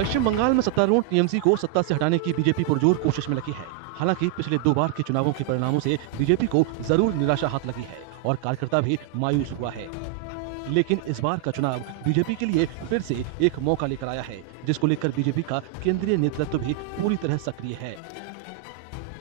पश्चिम बंगाल में सत्तारूढ़ टीएमसी को सत्ता से हटाने की बीजेपी पुरजोर कोशिश में लगी है। हालांकि पिछले 2 बार के चुनावों के परिणामों से बीजेपी को जरूर निराशा हाथ लगी है और कार्यकर्ता भी मायूस हुआ है। लेकिन इस बार का चुनाव बीजेपी के लिए फिर से एक मौका लेकर आया है, जिसको लेकर बीजेपी का केंद्रीय नेतृत्व भी पूरी तरह सक्रिय है।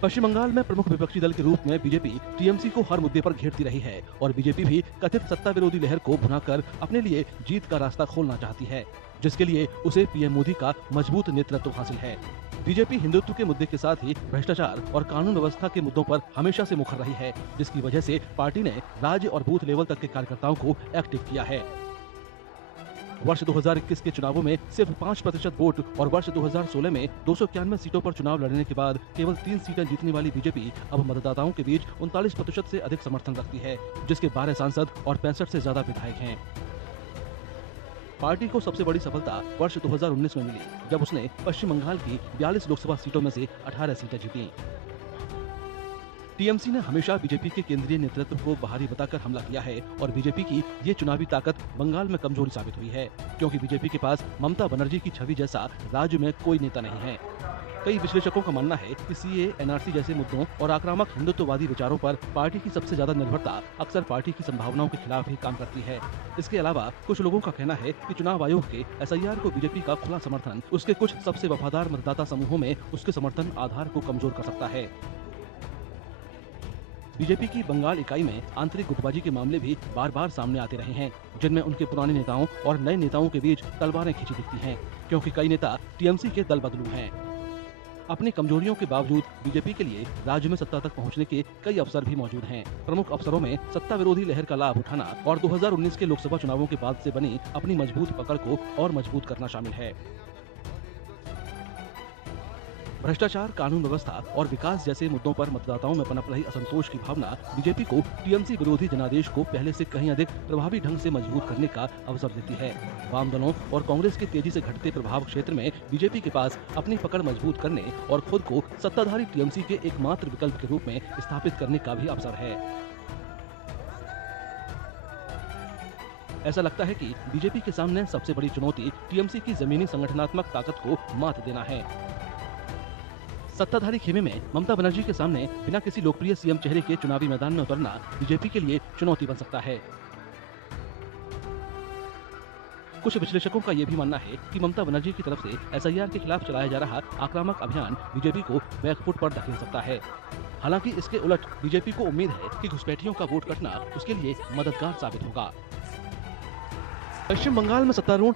पश्चिम बंगाल में प्रमुख विपक्षी दल के रूप में बीजेपी टीएमसी को हर मुद्दे पर घेरती रही है और बीजेपी भी कथित सत्ता विरोधी लहर को भुनाकर अपने लिए जीत का रास्ता खोलना चाहती है, जिसके लिए उसे पीएम मोदी का मजबूत नेतृत्व हासिल है। बीजेपी हिंदुत्व के मुद्दे के साथ ही भ्रष्टाचार और कानून व्यवस्था के मुद्दों पर हमेशा से मुखर रही है, जिसकी वजह से पार्टी ने राज्य और बूथ लेवल तक के कार्यकर्ताओं को एक्टिव किया है। वर्ष 2021 के चुनावों में सिर्फ 5% वोट और वर्ष 2016 में 291 सीटों पर चुनाव लड़ने के बाद केवल 3 सीटें जीतने वाली बीजेपी अब मतदाताओं के बीच 39% से अधिक समर्थन रखती है, जिसके 12 सांसद और 65 से ज्यादा विधायक हैं। पार्टी को सबसे बड़ी सफलता वर्ष 2019 में मिली, जब उसने पश्चिम बंगाल की 42 लोकसभा सीटों में से 18 सीटें जीती। टीएमसी ने हमेशा बीजेपी के केंद्रीय नेतृत्व को बाहरी बताकर हमला किया है और बीजेपी की ये चुनावी ताकत बंगाल में कमजोरी साबित हुई है, क्योंकि बीजेपी के पास ममता बनर्जी की छवि जैसा राज्य में कोई नेता नहीं है। कई विश्लेषकों का मानना है कि सीए, एनआरसी जैसे मुद्दों और आक्रामक हिंदुत्ववादी विचारों पर पार्टी की सबसे ज्यादा निर्भरता अक्सर पार्टी की संभावनाओं के खिलाफ ही काम करती है। इसके अलावा कुछ लोगों का कहना है कि चुनाव आयोग के एसआईआर को बीजेपी का खुला समर्थन उसके कुछ सबसे वफादार मतदाता समूहों में उसके समर्थन आधार को कमजोर कर सकता है। बीजेपी की बंगाल इकाई में आंतरिक गुटबाजी के मामले भी बार बार सामने आते रहे हैं, जिनमें उनके पुराने नेताओं और नए नेताओं के बीच तलवारें खींची दिखती हैं, क्योंकि कई नेता टीएमसी के दल बदलू हैं। अपनी कमजोरियों के बावजूद बीजेपी के लिए राज्य में सत्ता तक पहुंचने के कई अवसर भी मौजूद हैं। प्रमुख अवसरों में सत्ता विरोधी लहर का लाभ उठाना और 2019 के लोकसभा चुनावों के बाद से बनी अपनी मजबूत पकड़ को और मजबूत करना शामिल है। भ्रष्टाचार, कानून व्यवस्था और विकास जैसे मुद्दों पर मतदाताओं में पनप रही असंतोष की भावना बीजेपी को टीएमसी विरोधी जनादेश को पहले से कहीं अधिक प्रभावी ढंग से मजबूत करने का अवसर देती है। वाम दलों और कांग्रेस के तेजी से घटते प्रभाव क्षेत्र में बीजेपी के पास अपनी पकड़ मजबूत करने और खुद को सत्ताधारी टीएमसी के एकमात्र विकल्प के रूप में स्थापित करने का भी अवसर है। ऐसा लगता है कि बीजेपी के सामने सबसे बड़ी चुनौती टीएमसी की जमीनी संगठनात्मक ताकत को मात देना है। सत्ताधारी खेमे में ममता बनर्जी के सामने बिना किसी लोकप्रिय सीएम चेहरे के चुनावी मैदान में उतरना बीजेपी के लिए चुनौती बन सकता है। कुछ विश्लेषकों का यह भी मानना है कि ममता बनर्जी की तरफ से एसआईआर के खिलाफ चलाया जा रहा आक्रामक अभियान बीजेपी को बैकफुट पर धकेल सकता है। हालांकि इसके उलट बीजेपी को उम्मीद है कि घुसपैठियों का वोट कटना उसके लिए मददगार साबित होगा। पश्चिम बंगाल में सत्तारूढ़